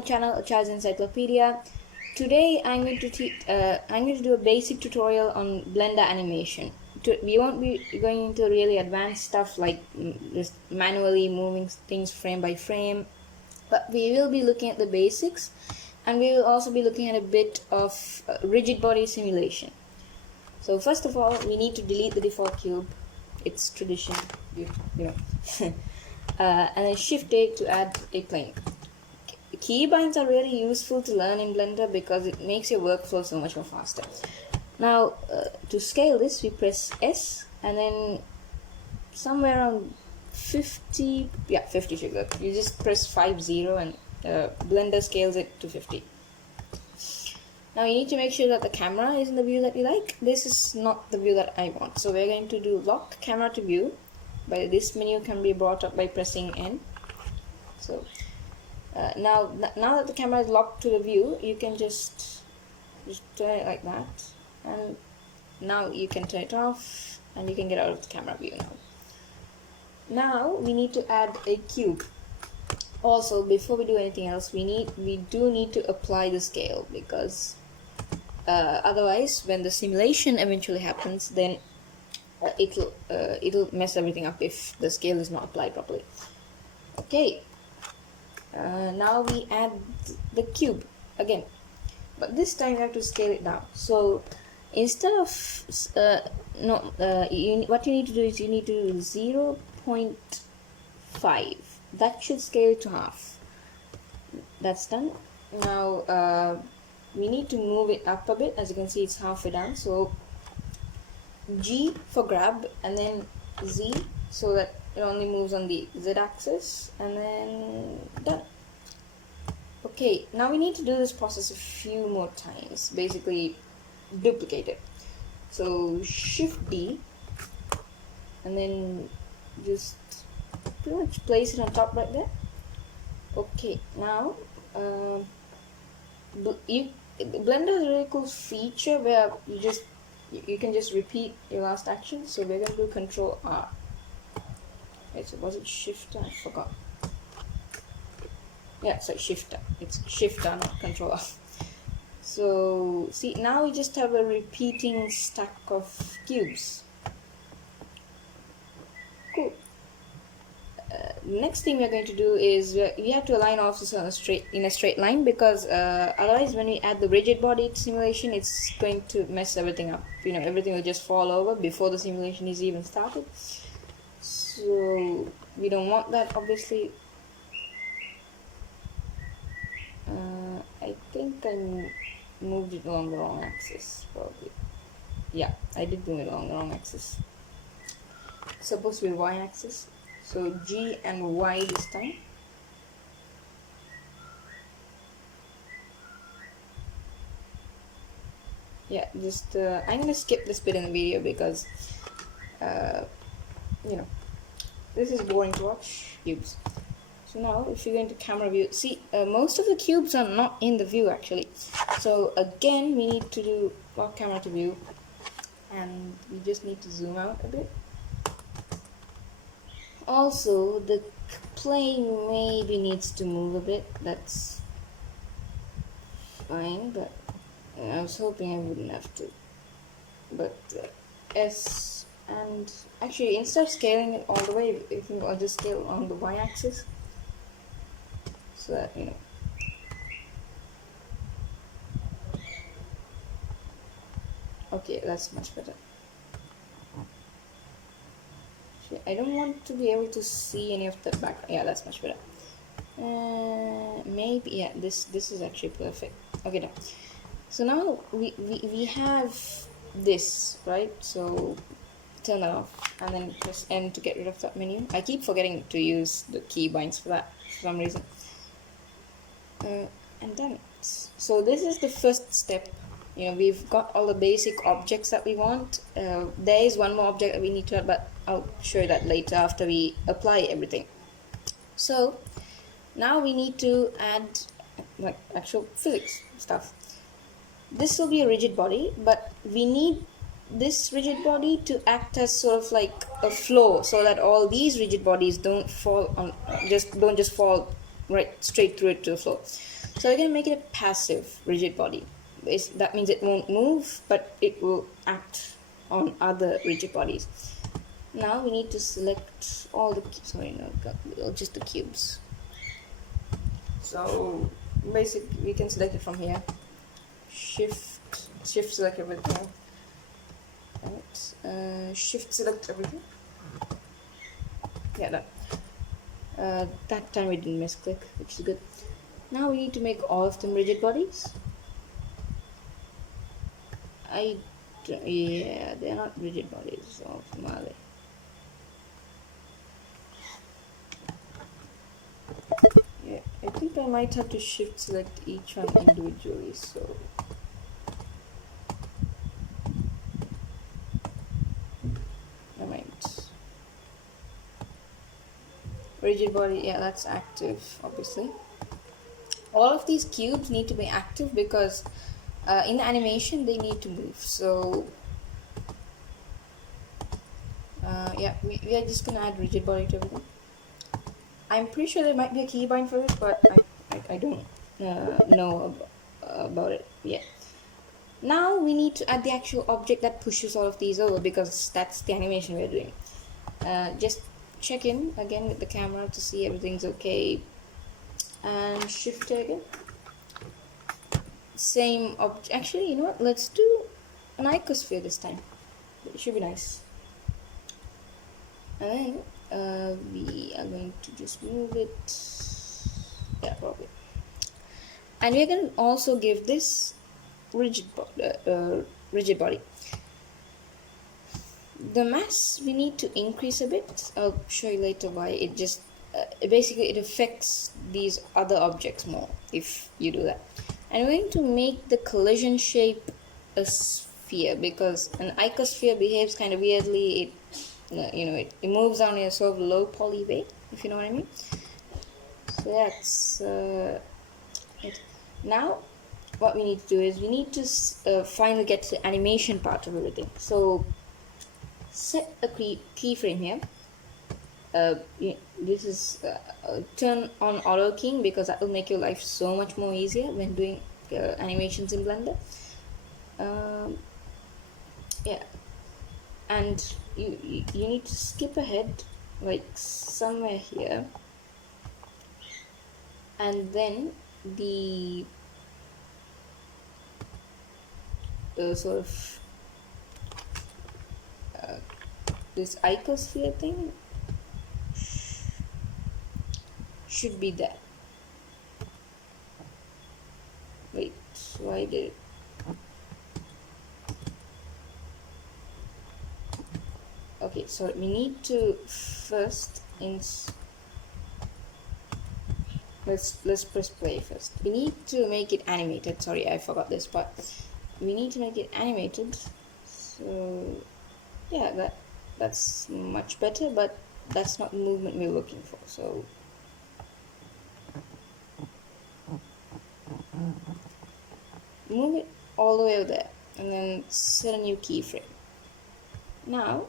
our channel, A Child's Encyclopedia. Today I'm going to do a basic tutorial on Blender animation. We won't be going into really advanced stuff like just manually moving things frame by frame, but we will be looking at the basics, and we will also be looking at a bit of rigid body simulation. So first of all, we need to delete the default cube. It's tradition, you know. And then Shift-A to add a plane. Keybinds are really useful to learn in Blender because it makes your workflow so much more faster. Now, to scale this, we press S, and then somewhere around 50, yeah, 50 should go. You just press 50 and Blender scales it to 50. Now you need to make sure that the camera is in the view that you like. This is not the view that I want. So we're going to do lock camera to view. But this menu can be brought up by pressing N. So now that the camera is locked to the view, you can just turn it like that, and now you can turn it off, and you can get out of the camera view now. Now we need to add a cube. Also, before we do anything else, we do need to apply the scale, because otherwise, when the simulation eventually happens, then it'll mess everything up if the scale is not applied properly. Okay. Now we add the cube again, but this time you have to scale it down. So instead of what you need to do is you need to do 0.5. That should scale to half. That's done. Now we need to move it up a bit. As you can see, it's halfway down. So G for grab, and then Z, so that it only moves on the Z axis, and then done. Okay, now we need to do this process a few more times, basically duplicate it. So Shift D, and then just pretty much place it on top right there. Okay, now Blender has a really cool feature where you can just repeat your last action. So we're going to do Control R. Wait, so was it Shift? I forgot. Yeah, so Shift. It's Shift, not Control R. So see, now we just have a repeating stack of cubes. Cool. Next thing we're going to do is we have to align all of this in a straight line, because otherwise when we add the rigid body simulation, it's going to mess everything up. Everything will just fall over before the simulation is even started. So we don't want that, obviously. I think I moved it along the wrong axis, probably. Yeah, I did move it along the wrong axis. It's supposed to be Y axis. So G and Y this time. Yeah, just I'm gonna skip this bit in the video because this is boring to watch. Cubes. So now if you go into camera view, see most of the cubes are not in the view actually. So again we need to do lock camera to view, and we just need to zoom out a bit. Also, the plane maybe needs to move a bit. That's fine, but I was hoping I wouldn't have to. But S, and actually instead of scaling it all the way, I'll just scale on the Y axis, so that Okay, that's much better. I don't want to be able to see any of the back. Yeah, that's much better. Maybe, yeah, this is actually perfect. Okay, done. So now we have this, right? So turn that off, and then press N to get rid of that menu. I keep forgetting to use the keybinds for that for some reason. And done. So this is the first step. We've got all the basic objects that we want. There is one more object that we need to add, but I'll show you that later after we apply everything. So now we need to add like actual physics stuff. This will be a rigid body, but we need this rigid body to act as sort of like a floor, so that all these rigid bodies don't fall on, don't just fall right straight through it to the floor. So we're going to make it a passive rigid body. That means it won't move, but it will act on other rigid bodies. Now we need to select all the, just the cubes. So basically we can select it from here. Shift select everything. Right. Shift select everything. Yeah, done. That time we didn't misclick, which is good. Now we need to make all of them rigid bodies. Yeah, they're not rigid bodies of Mali. Yeah, I think I might have to shift select each one individually, so I might. Rigid body, yeah, that's active, obviously. All of these cubes need to be active because in the animation they need to move. So yeah, we are just gonna add rigid body to everything. I'm pretty sure there might be a keybind for it, but I don't know about it yet. Now we need to add the actual object that pushes all of these over, because that's the animation we're doing. Just check in again with the camera to see everything's okay, and shift again. Same object. Actually, you know what? Let's do an icosphere this time. It should be nice. And then we are going to just move it. Yeah, probably. And we're going to also give this rigid body. The mass we need to increase a bit. I'll show you later why. It just basically it affects these other objects more if you do that. And we're going to make the collision shape a sphere, because an icosphere behaves kind of weirdly. It moves on in a sort of low poly way, if you know what I mean. So that's it. Now what we need to do is we need to finally get to the animation part of everything. So set a keyframe here. This is turn on auto keying, because that will make your life so much more easier when doing animations in Blender. Yeah, and you need to skip ahead like somewhere here, and then the sort of this icosphere thing should be there. Wait, why did it? Okay, so we need to first let's press play first. We need to make it animated. Sorry, I forgot this part. We need to make it animated. So yeah, that's much better, but that's not the movement we're looking for. So move it all the way over there, and then set a new keyframe. Now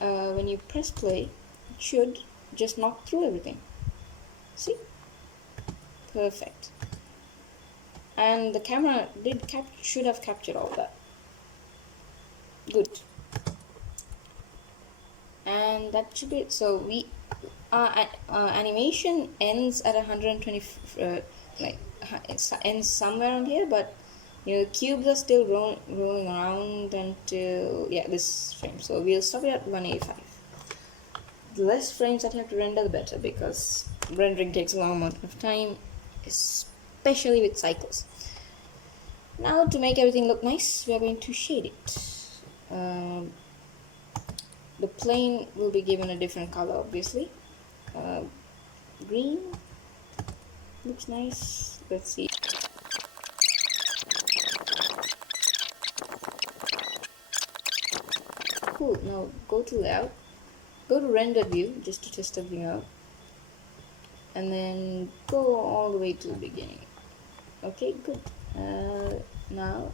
when you press play, it should just knock through everything. See? Perfect. And the camera should have captured all that. Good. And that should be it. So we animation ends at 120 it ends somewhere around here, but the cubes are still rolling around until this frame. So we'll stop it at 185. The less frames that you have to render, the better, because rendering takes a long amount of time, especially with cycles. Now to make everything look nice, we are going to shade it. The plane will be given a different color, obviously. Green looks nice. Let's see. Cool. Now go to layout, go to render view just to test everything out, and then go all the way to the beginning. Okay, good. Now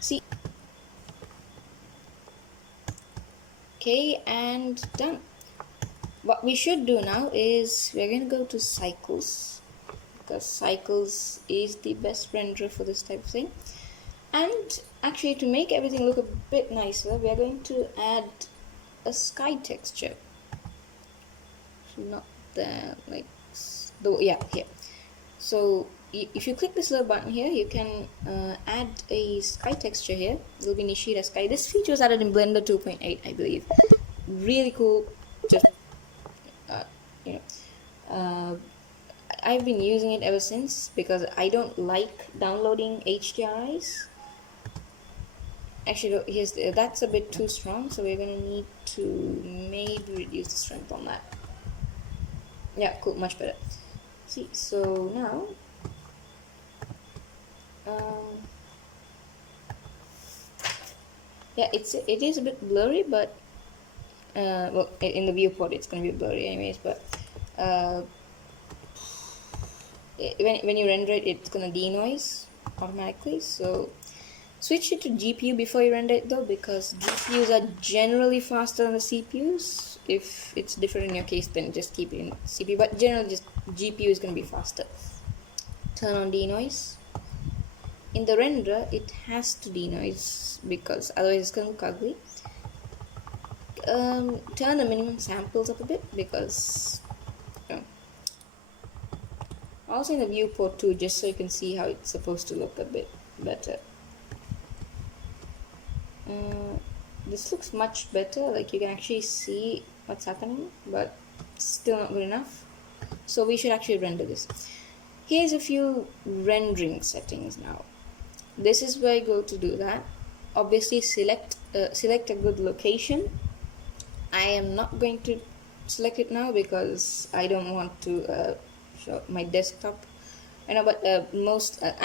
see. Okay, and done. what we should do now is we're going to go to cycles, because cycles is the best renderer for this type of thing. And actually, to make everything look a bit nicer, we are going to add a sky texture. Not the like the yeah here. So if you click this little button here, you can add a sky texture here. It will be Nishida Sky. This feature was added in Blender 2.8, I believe. Really cool. Just you know, I've been using it ever since because I don't like downloading HDRIs. Actually, here's that's a bit too strong, so we're gonna need to maybe reduce the strength on that. Yeah, cool, much better. See, so now yeah, it is a bit blurry, but well, in the viewport it's gonna be blurry anyways, but when you render it, it's gonna denoise automatically. So switch it to GPU before you render it though, because GPUs are generally faster than the CPUs. If it's different in your case, then just keep it in CPU, but generally just GPU is gonna be faster. Turn on denoise. In the render, it has to denoise because otherwise it's gonna look ugly. Turn the minimum samples up a bit because also in the viewport too, just so you can see how it's supposed to look a bit better. This looks much better, like you can actually see what's happening, but still not good enough, so we should actually render this. Here's a few rendering settings now. This is where I go to do that. Obviously select a good location. I am not going to select it now because I don't want to show my desktop. I know, but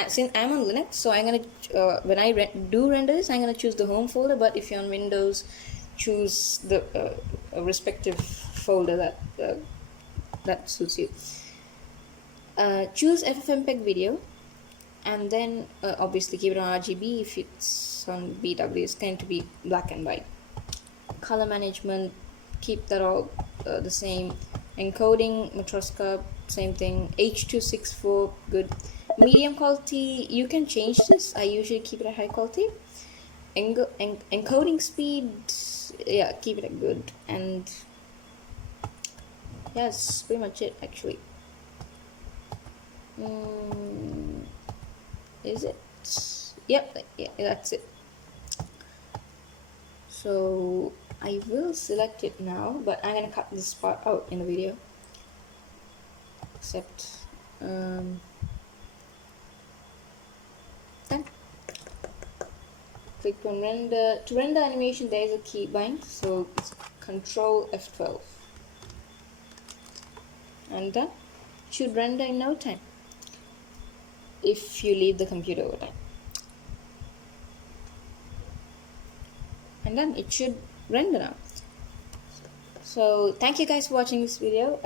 since I'm on Linux, so I'm gonna when I do render this, I'm gonna choose the home folder. But if you're on Windows, choose the respective folder that suits you. Choose FFmpeg video, and then obviously keep it on RGB. If it's on BW, it's going to be black and white. Color management, keep that all the same. Encoding, Matroska, same thing. H.264, good. Medium quality, you can change this. I usually keep it at high quality. Encoding speed, yeah, keep it at good. And yeah, that's pretty much it actually. Is it? Yep, yeah, that's it. So I will select it now, but I'm gonna cut this part out in the video. Except done. Click on render. To render animation, there is a keybind, so it's Control F12, and done. Should render in no time if you leave the computer overtime. And then it should render now. So thank you guys for watching this video.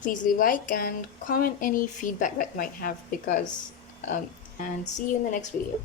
Please leave a like and comment any feedback that you might have, because and see you in the next video.